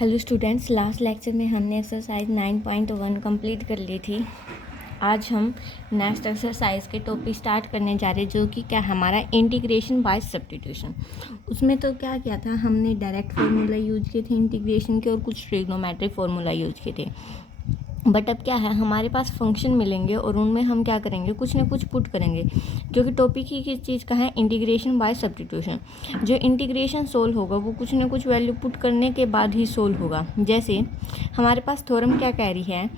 Hello students, last lecture में हमने exercise 9.1 complete कर ली थी। आज हम नेक्स्ट एक्सरसाइज के टॉपिक स्टार्ट करने जा रहे हैं, जो कि क्या हमारा इंटीग्रेशन बाय सब्स्टिट्यूशन। उसमें तो क्या किया था, हमने डायरेक्ट फार्मूला यूज किए थे इंटीग्रेशन के और कुछ ट्रिग्नोमेट्रिक फार्मूला यूज किए थे। बट अब क्या है, हमारे पास फंक्शन मिलेंगे और उनमें हम क्या करेंगे, कुछ ना कुछ पुट करेंगे, क्योंकि टॉपिक ही किस चीज़ का है, इंटीग्रेशन बाय सब्स्टिट्यूशन। जो इंटीग्रेशन सोल्व होगा वो कुछ ना कुछ वैल्यू पुट करने के बाद ही सोल्व होगा। जैसे हमारे पास थ्योरम क्या कह रही है,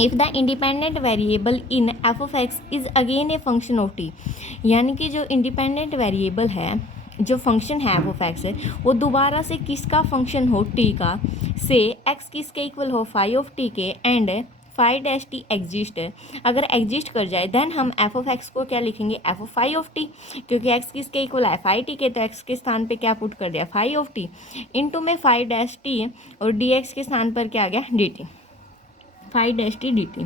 if the independent variable in F of x is again a function of T, यानी कि जो इंडिपेंडेंट वेरिएबल है, जो फंक्शन है एफ ऑफ एक्स है, वो दोबारा से किसका फंक्शन हो, टी का, से एक्स किसके इक्वल हो, फाई ऑफ टी के, and phi dash t exist है। अगर एग्जिस्ट कर जाए देन हम एफ ऑफ एक्स को क्या लिखेंगे, f of phi of t, क्योंकि एक्स किसके इक्वल है, फाई टी के, तो एक्स के स्थान पे क्या पुट कर दिया, फाई ऑफ टी, इनटू में फाई डैश टी, और डी एक्स के स्थान पर क्या आ गया, d t, phi dash t d t.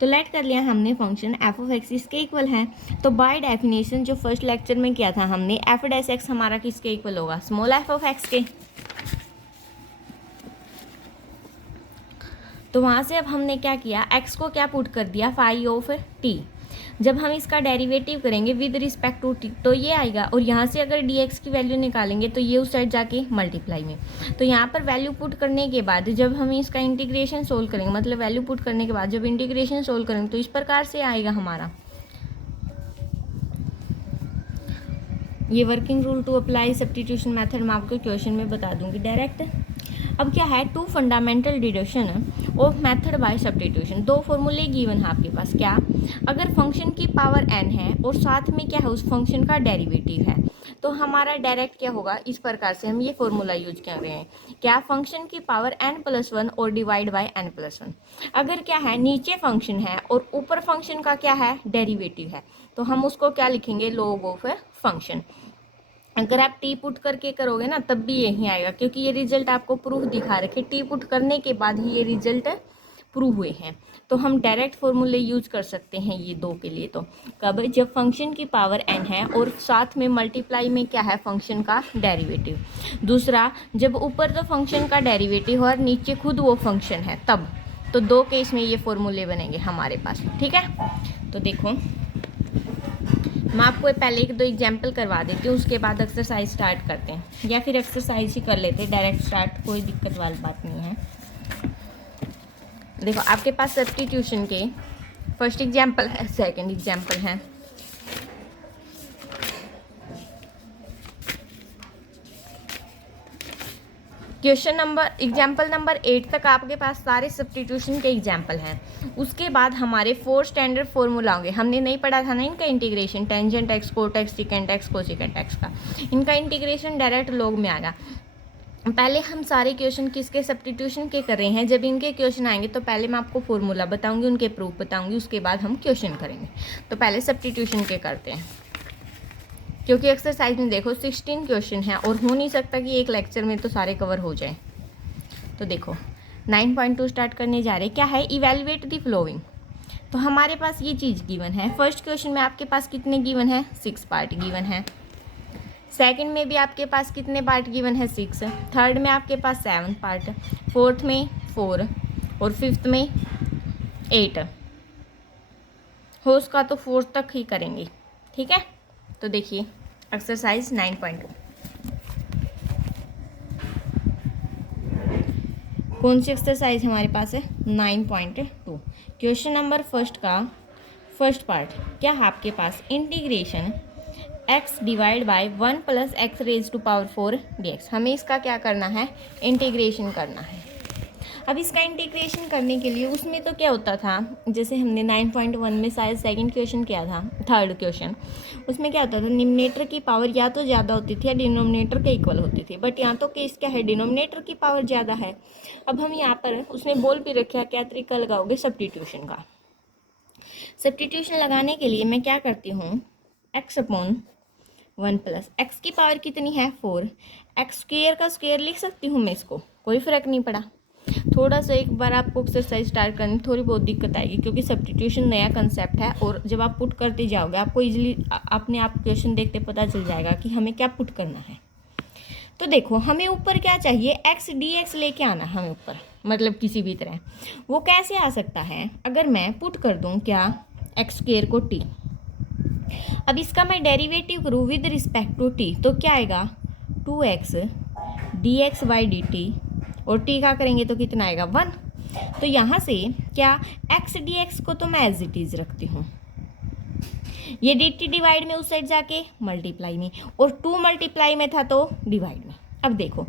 तो लेट कर लिया हमने फंक्शन एफ ऑफ एक्स इसके इक्वल है। तो बाय डेफिनेशन जो फर्स्ट लेक्चर में किया था हमने, एफ डैश एक्स हमारा किसके इक्वल होगा, स्मॉल एफ ऑफ एक्स के। तो वहाँ से अब हमने क्या किया, x को क्या पुट कर दिया, फाई ऑफ t। जब हम इसका डेरिवेटिव करेंगे विद रिस्पेक्ट टू t तो ये आएगा, और यहाँ से अगर dx की वैल्यू निकालेंगे तो ये उस साइड जाके मल्टीप्लाई में। तो यहाँ पर वैल्यू पुट करने के बाद जब हम इसका इंटीग्रेशन सोल्व करेंगे, मतलब वैल्यू पुट करने के बाद जब इंटीग्रेशन सोल्व करेंगे तो इस प्रकार से आएगा हमारा। ये working rule to apply substitution method मैं आपको क्वेश्चन में बता दूंगी डायरेक्ट। अब क्या है, two fundamental deduction of method by substitution. दो फॉर्मूले गिवन है आपके पास। क्या, अगर फंक्शन की पावर n है और साथ में क्या है, उस फंक्शन का डेरिवेटिव है, तो हमारा डायरेक्ट क्या होगा, इस प्रकार से हम ये फॉर्मूला यूज कर रहे हैं। क्या, फंक्शन की पावर n+1 और डिवाइड बाय n+1। अगर क्या है, नीचे फंक्शन है और ऊपर फंक्शन का क्या है, डेरिवेटिव है, तो हम उसको क्या लिखेंगे, लॉग ऑफ फंक्शन। अगर आप टी पुट करके करोगे ना तब भी यही आएगा, क्योंकि ये रिजल्ट आपको प्रूफ दिखा रखे, टी पुट करने के बाद ही ये रिजल्ट प्रूव हुए हैं। तो हम डायरेक्ट फॉर्मूले यूज कर सकते हैं ये दो के लिए। तो कब, जब फंक्शन की पावर n है और साथ में मल्टीप्लाई में क्या है, फंक्शन का डेरिवेटिव। दूसरा, जब ऊपर तो फंक्शन का डेरिवेटिव और नीचे खुद वो फंक्शन है तब। तो दो केस में ये फॉर्मूले बनेंगे हमारे पास, ठीक है। तो देखो, मैं आपको पहले एक दो एग्जाम्पल करवा देती हूँ, उसके बाद एक्सरसाइज स्टार्ट करते हैं, या फिर एक्सरसाइज ही कर लेते हैं डायरेक्ट स्टार्ट, कोई दिक्कत वाली बात नहीं है। देखो, आपके पास सब्स्टिट्यूशन के फर्स्ट एग्जाम्पल है, सेकंड एग्जाम्पल है। क्वेश्चन नंबर एग्जाम्पल नंबर 8 तक आपके पास सारे सब्स्टिट्यूशन के एग्जाम्पल हैं। उसके बाद हमारे 4 स्टैंडर्ड फॉर्मूला होंगे। हमने नहीं पढ़ा था ना इनका integration, tangent x, cot x, secant x, cosecant x का। इनका इंटीग्रेशन डायरेक्ट लॉग में आएगा। पहले हम सारे क्वेश्चन किसके सब्स्टिट्यूशन के कर रहे हैं, जब इनके क्वेश्चन आएंगे तो पहले मैं आपको फॉर्मूला बताऊंगी, उनके प्रूफ बताऊंगी, उसके बाद हम क्वेश्चन करेंगे। तो पहले सब्स्टिट्यूशन के करते हैं, क्योंकि एक्सरसाइज में देखो 16 क्वेश्चन है और हो नहीं सकता कि एक लेक्चर में तो सारे कवर हो जाए। तो देखो 9.2 स्टार्ट करने जा रहे हैं। क्या है, इवेल्युएट द फ्लोइंग। तो हमारे पास ये चीज़ गिवन है। फर्स्ट क्वेश्चन में आपके पास कितने गिवन है, 6 पार्ट गिवन है। सेकंड में भी आपके पास कितने पार्ट गिवन है, 6। थर्ड में आपके पास 7 पार्ट, फोर्थ में 4 और फिफ्थ में 8। हो उसका तो 4 तक ही करेंगे, ठीक है। तो देखिए एक्सरसाइज 9.2 कौन सी एक्सरसाइज हमारे पास है, 9.2। क्वेश्चन नंबर फर्स्ट का फर्स्ट पार्ट क्या है आपके पास, integration x divide by 1 + x raise to power 4 dx। हमें इसका क्या करना है, इंटीग्रेशन करना है। अब इसका इंटीग्रेशन करने के लिए उसमें तो क्या होता था, जैसे हमने 9.1 में शायद सेकंड क्वेश्चन किया था, थर्ड क्वेश्चन, उसमें क्या होता था, निम्नरेटर की पावर या तो ज़्यादा होती थी या डिनोमिनेटर के इक्वल होती थी। बट यहाँ तो केस क्या है, डिनोमिनेटर की पावर ज़्यादा है। अब हम यहाँ पर उसमें बोल भी रखा, क्या तरीका लगाओगे, सब्स्टिट्यूशन का। सब्स्टिट्यूशन लगाने के लिए मैं क्या करती हूँ, x/1 + x की पावर कितनी है, 4। x² का स्क्वायर लिख सकती हूँ मैं इसको, कोई फ़र्क नहीं पड़ा। थोड़ा सा एक बार आपको एक्सरसाइज स्टार्ट करने में थोड़ी बहुत दिक्कत आएगी, क्योंकि सब्स्टिट्यूशन नया कंसेप्ट है, और जब आप पुट करते जाओगे आपको इजीली अपने आप क्वेश्चन देखते पता चल जाएगा कि हमें क्या पुट करना है। तो देखो हमें ऊपर क्या चाहिए, एक्स डी एक्स लेके आना हमें ऊपर, मतलब किसी भी तरह। वो कैसे आ सकता है, अगर मैं पुट कर दूँ क्या, एक्स स्क्वेयर को टी। अब इसका मैं डेरिवेटिव करूँ विद रिस्पेक्ट टू टी, तो क्या आएगा 2x D x by d T, और टी का करेंगे तो कितना आएगा 1। तो यहाँ से क्या x डी एक्स को तो मैं एज इट इज़ रखती हूँ, ये डी टी डिवाइड में उस साइड जाके मल्टीप्लाई में, और 2 मल्टीप्लाई में था तो डिवाइड में। अब देखो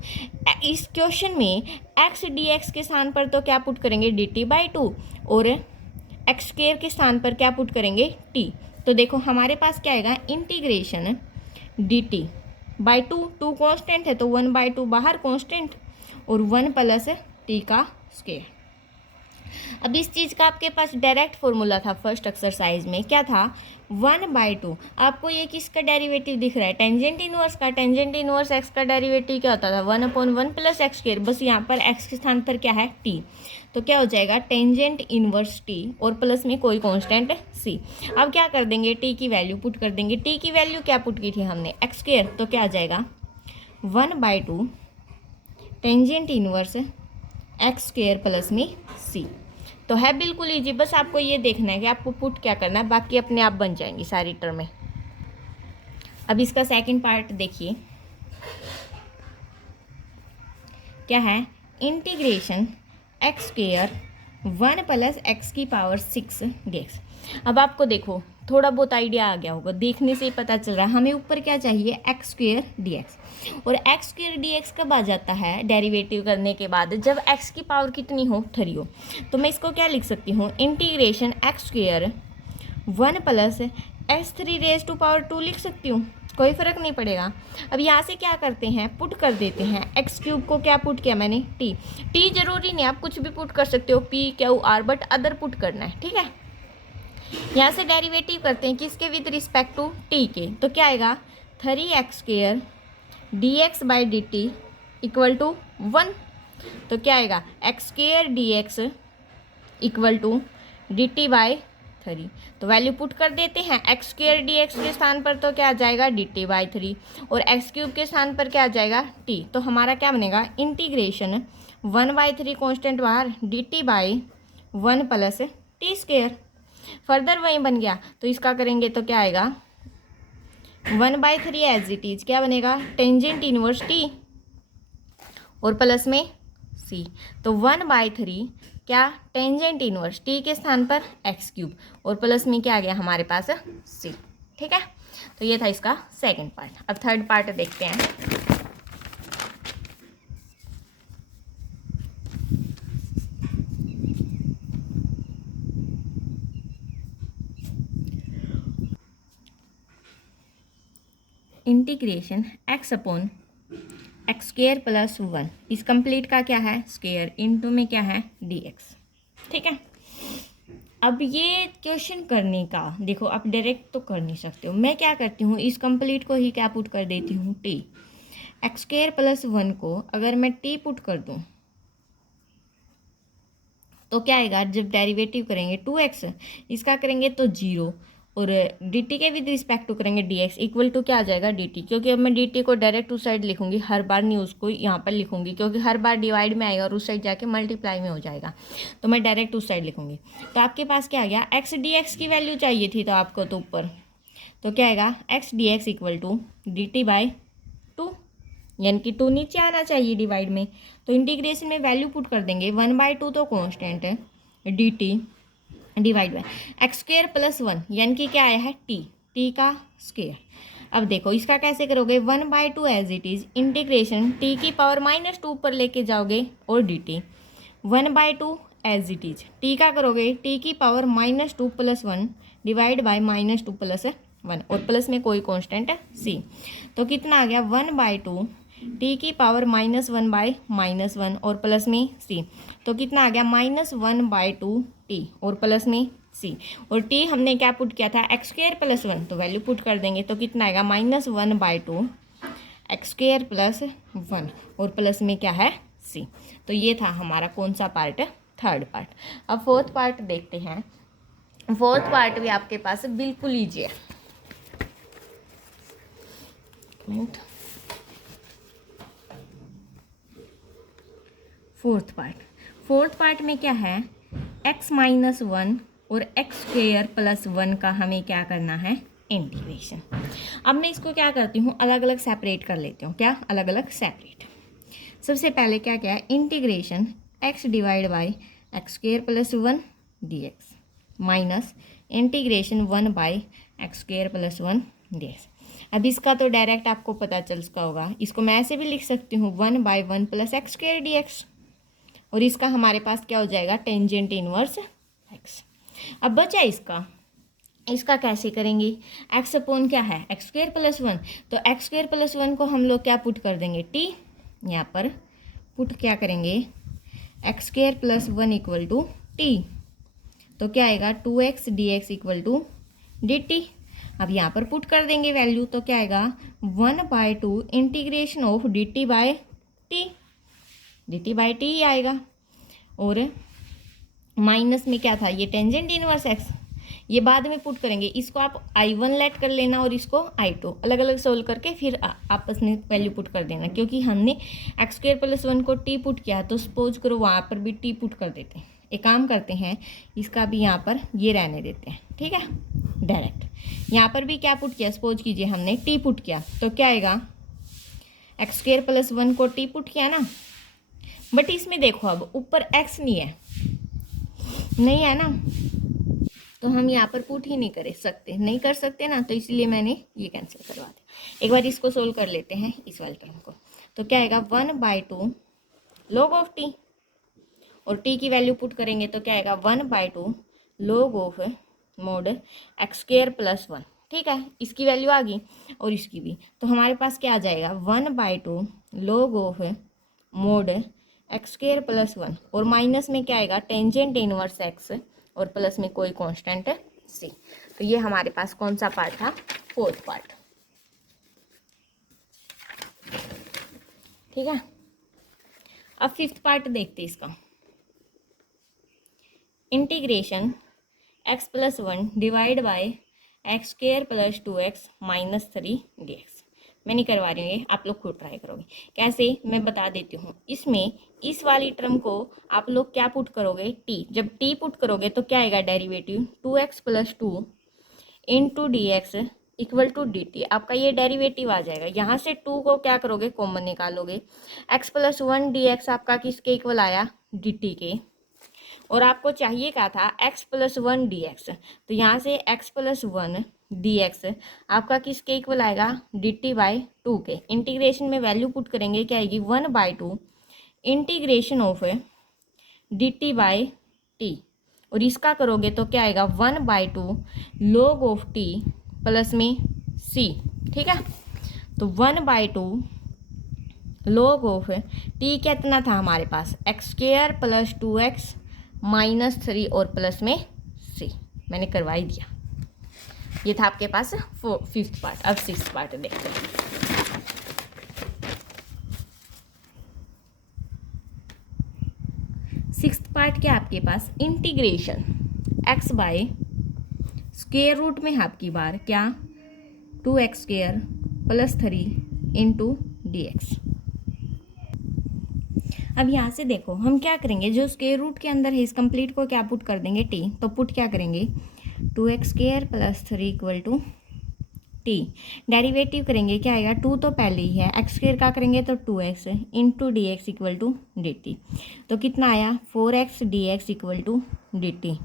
इस क्वेश्चन में x डी एक्स के स्थान पर तो क्या पुट करेंगे डी टी बाई 2, और एक्स स्क्वेयर के स्थान पर क्या पुट करेंगे t। तो देखो हमारे पास क्या आएगा, integration D t by 2, 2 constant है तो 1/2 बाहर कॉन्स्टेंट, और 1 प्लस टी का स्क्वेयर। अब इस चीज़ का आपके पास डायरेक्ट फॉर्मूला था फर्स्ट एक्सरसाइज में, क्या था 1/2। आपको ये किसका डेरिवेटिव दिख रहा है, टेंजेंट इनवर्स का। टेंजेंट इनवर्स एक्स का डेरिवेटिव क्या होता था 1/1 प्लस एक्स स्क्वायर, बस यहाँ पर एक्स के स्थान पर क्या है टी, तो क्या हो जाएगा टेंजेंट इनवर्स टी, और प्लस में कोई कांस्टेंट सी। अब क्या कर देंगे, टी की वैल्यू पुट कर देंगे। टी की वैल्यू क्या पुट की थी हमने, एक्स स्क्वायर, तो क्या आ जाएगा 1/2 tangent inverse x square plus में सी। तो है बिल्कुल ईजी, बस आपको ये देखना है कि आपको पुट क्या करना है, बाकी अपने आप बन जाएंगी सारी टर्में। अब इसका सेकंड पार्ट देखिए क्या है, integration x square 1 plus x की पावर 6 dx। अब आपको देखो थोड़ा बहुत आइडिया आ गया होगा, देखने से ही पता चल रहा है हमें ऊपर क्या चाहिए, एक्स स्क्वेयर डी एक्स। और एक्स स्क्वेयर डी एक्स कब आ जाता है डेरिवेटिव करने के बाद, जब एक्स की पावर कितनी हो, 3 हो। तो मैं इसको क्या लिख सकती हूँ, integration x square 1 plus x 3 raise to power 2 लिख सकती हूँ, कोई फ़र्क नहीं पड़ेगा। अब यहाँ से क्या करते हैं, पुट कर देते हैं, एक्स क्यूब को क्या पुट किया मैंने, टी। टी जरूरी नहीं, आप कुछ भी पुट कर सकते हो, P Q R, but other put करना है, ठीक है। यहाँ से डेरिवेटिव करते हैं किसके, विद रिस्पेक्ट टू टी के, तो क्या आएगा 3x square d x by d t equal to 1। तो क्या आएगा x square d x equal to d t by 3। तो वैल्यू पुट कर देते हैं, एक्स स्क्वेयर डी एक्स के स्थान पर तो क्या आ जाएगा डी टी बाई 3, और एक्स क्यूब के स्थान पर क्या आ जाएगा टी। तो हमारा क्या बनेगा, इंटीग्रेशन 1/3 कॉन्स्टेंट बाहर D t by 1 plus T square, further वही बन गया। तो इसका करेंगे तो क्या आएगा 1/3 एज इट इज, क्या बनेगा टेंजेंट इनवर्स टी, और प्लस में सी। तो 1/3 क्या टेंजेंट इनवर्स टी के स्थान पर एक्स क्यूब, और प्लस में क्या आ गया हमारे पास सी, ठीक है। तो ये था इसका सेकंड पार्ट। अब थर्ड पार्ट देखते हैं। Integration x upon x square plus 1, इस कंप्लीट का क्या है स्क्वेयर, इनटू में क्या है डी एक्स, ठीक है। अब ये क्वेश्चन करने का देखो, आप डायरेक्ट तो कर नहीं सकते हो, मैं क्या करती हूँ इस कंप्लीट को ही क्या पुट कर देती हूँ टी। एक्स स्क्वेयर प्लस 1 को अगर मैं टी पुट कर दूँ तो क्या आएगा, जब डेरिवेटिव करेंगे 2x, इसका करेंगे तो 0, और डी टी के विद रिस्पेक्ट टू करेंगे डी एक्स इक्वल टू क्या आ जाएगा डी टी। क्योंकि अब मैं डी टी को डायरेक्ट उस साइड लिखूंगी, हर बार नहीं उसको यहाँ पर लिखूंगी, क्योंकि हर बार डिवाइड में आएगा और उस साइड जाके मल्टीप्लाई में हो जाएगा, तो मैं डायरेक्ट उस साइड लिखूंगी। तो आपके पास क्या आ गया, एक्स डी एक्स की वैल्यू चाहिए थी तो आपको तो ऊपर, तो क्या आएगा x d x equal to d t by 2, यानी कि 2 नीचे आना चाहिए डिवाइड में। तो इंटीग्रेशन में वैल्यू पुट कर देंगे, 1/2 तो कॉन्स्टेंट है D T divide by x square plus 1, यानी कि क्या आया है टी का स्क्वेयर। अब देखो इसका कैसे करोगे, 1/2 as it is, integration t की पावर -2 पर लेके जाओगे, और d t 1/2 as it is, t का करोगे टी की power -2 plus 1 divide by -2 plus 1, और प्लस में कोई कांस्टेंट है सी। तो कितना आ गया 1/2 टी की पावर -1/-1, और प्लस में सी। तो कितना आ गया -1/2 टी, और प्लस में सी। और टी हमने क्या पुट किया था एक्स स्क्वेयर प्लस 1, तो वैल्यू पुट कर देंगे तो कितना आएगा -1/2 एक्स स्क्वेयर प्लस 1, और प्लस में क्या है सी। तो ये था हमारा कौन सा पार्ट, थर्ड पार्ट। अब फोर्थ पार्ट देखते हैं। फोर्थ पार्ट भी आपके पास बिल्कुल ईजी है। फोर्थ पार्ट में क्या है, x-1 और x² + 1 का हमें क्या करना है, इंटीग्रेशन। अब मैं इसको क्या करती हूँ, अलग अलग सेपरेट कर लेती हूँ। क्या, अलग अलग सेपरेट। सबसे पहले क्या क्या है, integration x / x² + 1 dx minus integration 1/x² + 1 dx। अब इसका तो डायरेक्ट आपको पता चल चुका होगा, इसको मैं ऐसे भी लिख सकती हूँ 1/1 + x² dx, और इसका हमारे पास क्या हो जाएगा, टेंजेंट इनवर्स x। अब बचा इसका कैसे करेंगे, x अपॉन क्या है, x² + 1, तो x² + 1 को हम लोग क्या पुट कर देंगे, t, यहाँ पर पुट क्या करेंगे, x² + 1 = t, तो क्या आएगा 2x dx = dt। अब यहाँ पर पुट कर देंगे वैल्यू, तो क्या आएगा 1/2 integration of dt by t ही आएगा। और माइनस में क्या था, ये टेंजेंट इनवर्स x, ये बाद में पुट करेंगे। इसको आप I1 लेट कर लेना और इसको I2 अलग अलग सोल्व करके फिर आपस में वैल्यू पुट कर देना, क्योंकि हमने x² + 1 को t पुट किया, तो सपोज करो वहाँ पर भी t पुट कर देते हैं। एक काम करते हैं, इसका भी यहाँ पर ये रहने देते हैं, ठीक है। डायरेक्ट यहाँ पर भी क्या पुट किया, सपोज कीजिए हमने t पुट किया, तो क्या आएगा, x² + 1 को t पुट किया ना, बट इसमें देखो अब ऊपर x नहीं है ना, तो हम यहाँ पर पुट ही नहीं कर सकते ना, तो इसलिए मैंने ये कैंसिल करवा दिया। एक बार इसको सोल्व कर लेते हैं इस वाले टर्म को, तो क्या आएगा 1/2 log ऑफ t, और t की वैल्यू पुट करेंगे तो क्या आएगा 1/2 log ऑफ mod x² + 1, ठीक है। इसकी वैल्यू आ गई और इसकी भी, तो हमारे पास क्या आ जाएगा 1/2 log ऑफ mod x² + 1, और माइनस में क्या आएगा टेंजेंट इनवर्स x, और प्लस में कोई कांस्टेंट c। तो ये हमारे पास कौन सा पार्ट था, फोर्थ पार्ट, ठीक है। अब फिफ्थ पार्ट देखते हैं इसका, integration x + 1 divide bye x² + 2x - 3 dx। मैं नहीं करवा रही हूँ, आप लोग खुद ट्राई करोगे कैसे, मैं बता देती हूँ। इसमें इस वाली टर्म को आप लोग क्या पुट करोगे, t, जब t पुट करोगे तो क्या आएगा डेरिवेटिव 2x + 2 * dx = dt। आपका ये डेरिवेटिव आ जाएगा। यहाँ से 2 को क्या करोगे, कॉमन निकालोगे, x + 1 dx आपका किसके इक्वल आया, dt के, और आपको चाहिए क्या था x + 1 dx, तो यहाँ से x + 1 dx आपका किसके इक्वल आएगा, dt/2 के। इंटीग्रेशन में वैल्यू पुट करेंगे, क्या आएगी 1/2 इंटीग्रेशन ऑफ dt/t, और इसका करोगे तो क्या आएगा 1/2 log ऑफ t प्लस में c, ठीक है। तो 1/2 log ऑफ t कितना था हमारे पास, x² + 2x - 3 और प्लस में c, मैंने करवा ही दिया। ये था आपके पास फिफ्थ पार्ट। अब सिक्स्थ पार्ट देखते हैं। सिक्स्थ पार्ट क्या आपके पास, integration x by square root में आपकी बार क्या 2x² + 3 dx। अब यहाँ से देखो हम क्या करेंगे, जो स्क्वायर रूट के अंदर है इस कंप्लीट को क्या पुट कर देंगे t, तो पुट क्या करेंगे 2x² + 3 = t, डेरिवेटिव करेंगे क्या आएगा, 2 तो पहले ही है, x² का करेंगे तो 2x * dx = dt, तो कितना आया 4x dx = dt।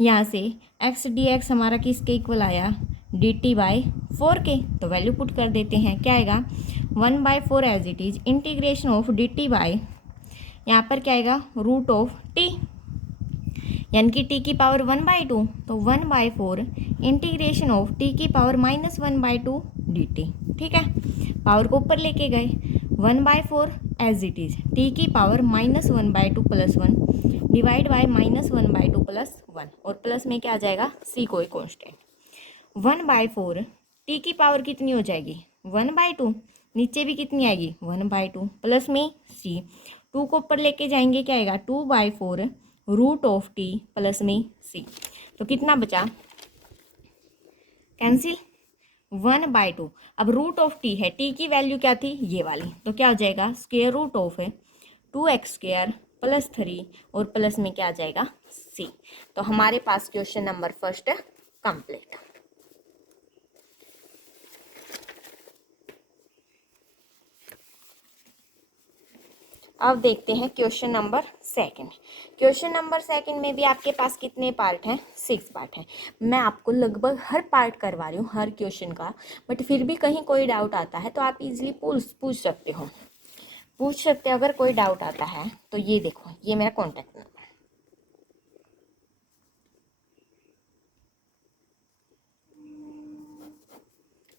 यहाँ से x dx हमारा किसके इक्वल आया, dt/4 के, तो वैल्यू पुट कर देते हैं, क्या आएगा 1/4 as it is integration of dt by, यहाँ पर क्या आएगा रूट ऑफ t, यानी कि t की पावर 1/2, तो 1/4 इंटीग्रेशन ऑफ t की पावर -1/2 dt, ठीक है। पावर को ऊपर लेके गए, 1/4 एज इट इज t की पावर -1/2 + 1 डिवाइड बाय -1/2 + 1, और प्लस में क्या आ जाएगा c कोई कांस्टेंट। 1/4 t की पावर कितनी हो जाएगी 1/2, नीचे भी कितनी आएगी 1/2 प्लस में c, 2 को ऊपर लेके जाएंगे क्या आएगा 2/4 रूट ऑफ t प्लस में c, तो कितना बचा कैंसिल 1/2। अब रूट ऑफ t है, t की वैल्यू क्या थी ये वाली, तो क्या हो जाएगा स्क्वायर रूट ऑफ 2x² +3 और प्लस में क्या आ जाएगा c। तो हमारे पास क्वेश्चन नंबर फर्स्ट कंप्लीट। अब देखते हैं question number second. Question number second में भी आपके पास कितने पार्ट हैं? 6 पार्ट हैं। मैं आपको लगभग हर पार्ट करवा रही हूँ, हर क्वेश्चन का, बट फिर भी कहीं कोई डाउट आता है तो आप इजीली पूछ सकते हो, अगर कोई डाउट आता है तो ये देखो, ये मेरा कॉन्टैक्ट नंबर,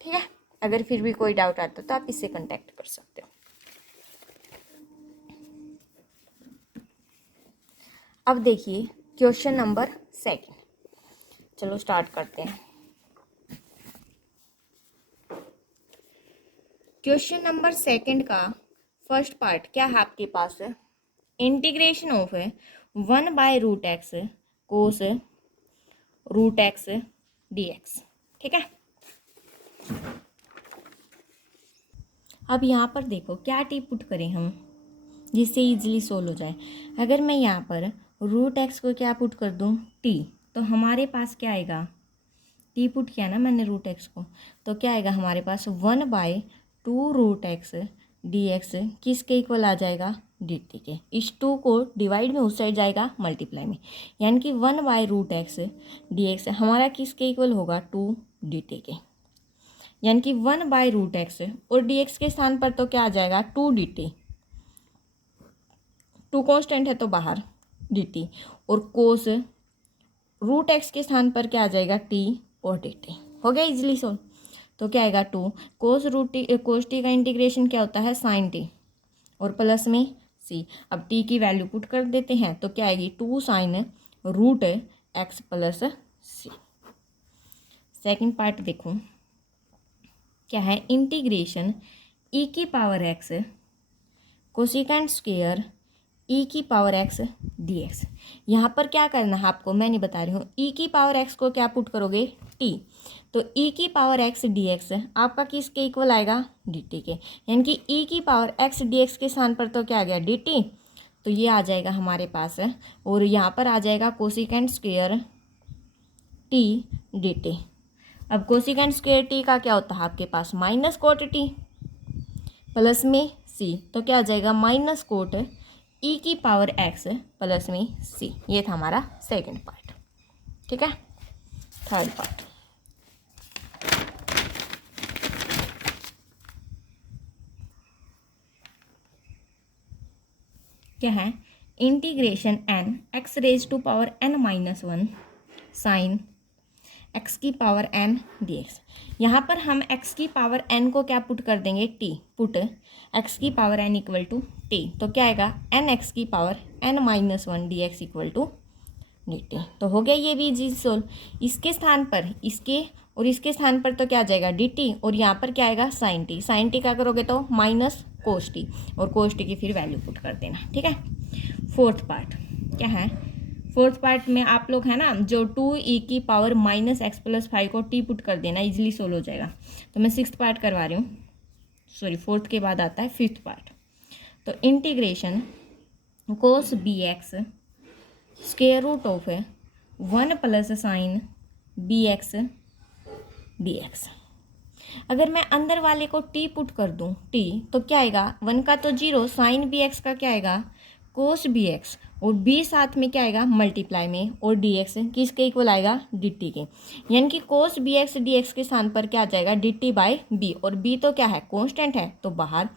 ठीक है। अगर फिर भी कोई डाउट आता है तो आप इससे कांटेक्ट कर सकते हो। अब देखिए क्वेश्चन नंबर सेकंड, चलो स्टार्ट करते हैं। क्वेश्चन नंबर सेकंड का फर्स्ट पार्ट क्या है आपके पास? Integration of 1/√x cos √x dx, ठीक है। अब यहाँ पर देखो क्या टी पुट करें हम जिससे इजीली सोल्व हो जाए। अगर मैं यहाँ पर √x को क्या पुट कर दूँ? t, तो हमारे पास क्या आएगा? t पुट किया ना मैंने √x को, तो क्या आएगा हमारे पास? 1/2√x dx किसके इक्वल आ जाएगा? dt के। इस 2 को डिवाइड में उस साइड जाएगा मल्टीप्लाई में, यानी कि 1/√x dx हमारा किसके इक्वल होगा? 2 dt के, यानी कि 1/√x और dx के स्थान पर तो क्या आ जाएगा? 2 dt, 2 कांस्टेंट है तो बाहर dt, और कोस √x के स्थान पर क्या आ जाएगा? t और dt। हो गया इजीली सोल्व। तो क्या आएगा? 2 कोस टी का इंटीग्रेशन क्या होता है? sin t, और प्लस में c। अब t की वैल्यू पुट कर देते हैं तो क्या आएगी? 2 sin √x plus c। Second part देखो क्या है? इंटीग्रेशन e की power x cosecant square e की पावर x dx। यहाँ पर क्या करना है आपको, मैं नहीं बता रही हूँ। e की पावर x को क्या पुट करोगे? t, तो e की पावर x dx आपका किसके इक्वल आएगा? dt के, यानी कि e की पावर x dx के स्थान पर तो क्या आ गया? dt, तो ये आ जाएगा हमारे पास, और यहाँ पर आ जाएगा कोसिकेंट स्क्वायर t dt। अब कोसिकेंट स्क्वायर टी का क्या होता है आपके पास? माइनस कोट टी प्लस में c, तो क्या आ जाएगा? माइनस कोट e की पावर x प्लस में c। ये था हमारा सेकंड पार्ट, ठीक है। थर्ड पार्ट क्या है? Integration n x raise to power n-1 sine x की पावर n dx। यहाँ पर हम x की पावर n को क्या पुट कर देंगे? t, पुट x की power n equal to t, तो क्या आएगा? n x की power n-1 dx equal to dt। तो हो गया ये भी इजी सोल्व। इसके स्थान पर इसके और इसके स्थान पर तो क्या आ जाएगा? dt, और यहाँ पर क्या आएगा? sin t। sin t क्या करोगे तो माइनस कोस टी, और कोस टी की फिर वैल्यू पुट कर देना, ठीक है। फोर्थ पार्ट क्या है? फोर्थ पार्ट में आप लोग है ना जो 2e की पावर -x + 5 को t पुट कर देना, इजीली सोल्व हो जाएगा। तो मैं सिक्स्थ पार्ट करवा रही हूँ, सॉरी फोर्थ के बाद आता है फिफ्थ पार्ट। तो integration cos bx square root of 1 + sin bx dx। अगर मैं अंदर वाले को t पुट कर दूं t, तो क्या आएगा? 1 का तो 0, sin bx का क्या आएगा? कोस bx, और b साथ में क्या आएगा? मल्टीप्लाई में, और dx किसके इक्वल आएगा? dt के, यानी कि कोस bx dx के स्थान पर क्या आ जाएगा? dt/b, और b तो क्या है? कांस्टेंट है तो बाहर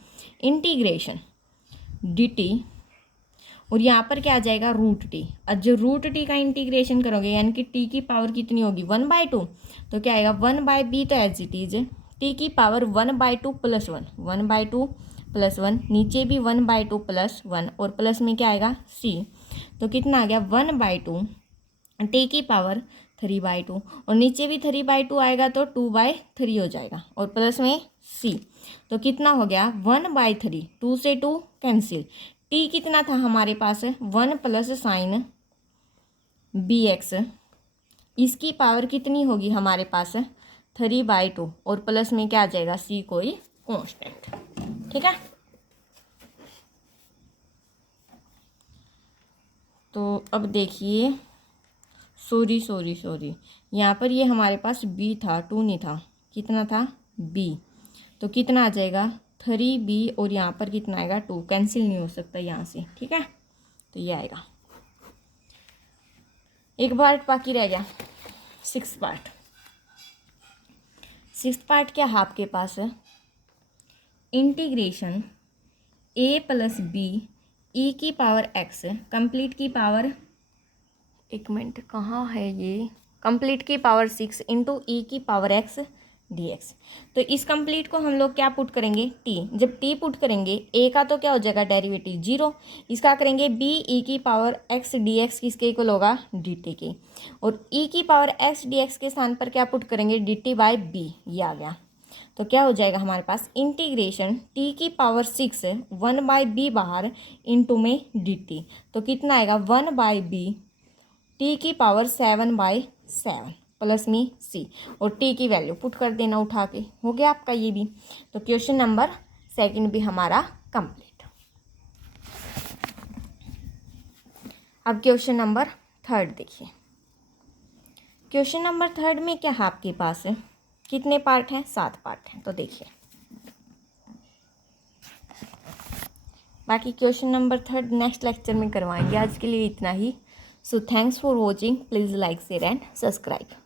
इंटीग्रेशन dt, और यहाँ पर क्या आ जाएगा? √t। अब जो √t का इंटीग्रेशन करोगे यानी कि t की पावर कितनी होगी? 1/2, तो क्या आएगा? 1/b तो एज इट इज t की पावर 1/2 + 1, 1/2 + 1, नीचे भी 1/2 + 1, और प्लस में क्या आएगा? c, तो कितना आ गया? 1/2 t की पावर 3/2, और नीचे भी 3/2 आएगा तो 2/3 हो जाएगा, और प्लस में c, तो कितना हो गया? 1/3, 2 से 2 कैंसिल। t कितना था हमारे पास? 1 + sin bx, इसकी पावर कितनी होगी हमारे पास? 3/2, और प्लस में क्या आ जाएगा? c कोई कांस्टेंट, ठीक है। तो अब देखिए, सॉरी यहाँ पर ये हमारे पास b था, 2 नहीं था, कितना था b, तो कितना आ जाएगा 3b, और यहाँ पर कितना आएगा 2, कैंसिल नहीं हो सकता यहाँ से, ठीक है। तो ये आएगा। एक पार्ट बाकी रह गया, 6th पार्ट। 6th पार्ट क्या है आपके पास है, integration a plus b e की पावर x कंप्लीट की पावर, एक मिनट कहाँ है ये, कंप्लीट की पावर 6 इंटू ई की पावर x dx। तो इस कंप्लीट को हम लोग क्या पुट करेंगे, t। जब t पुट करेंगे a का तो क्या हो जाएगा डेरिवेटिव 0, इसका करेंगे b e की पावर x dx किसके इक्वल होगा dt के, और e की पावर x dx के स्थान पर क्या पुट करेंगे dt बाय b, ये आ गया। तो क्या हो जाएगा हमारे पास इंटीग्रेशन t की पावर 6 1 बाई बी बाहर इंटू में dt, तो कितना आएगा 1 बाई बी t की पावर 7/7 प्लस में c, और t की वैल्यू पुट कर देना उठा के, हो गया आपका ये भी। तो क्वेश्चन नंबर 2 भी हमारा कंप्लीट। अब क्वेश्चन नंबर 3 देखिए। क्वेश्चन नंबर 3 में क्या है आपके पास है, कितने पार्ट हैं, 7 पार्ट हैं। तो देखिए, बाकी क्वेश्चन नंबर 3 नेक्स्ट लेक्चर में करवाएंगे। आज के लिए इतना ही। So thanks for watching, please like share and subscribe.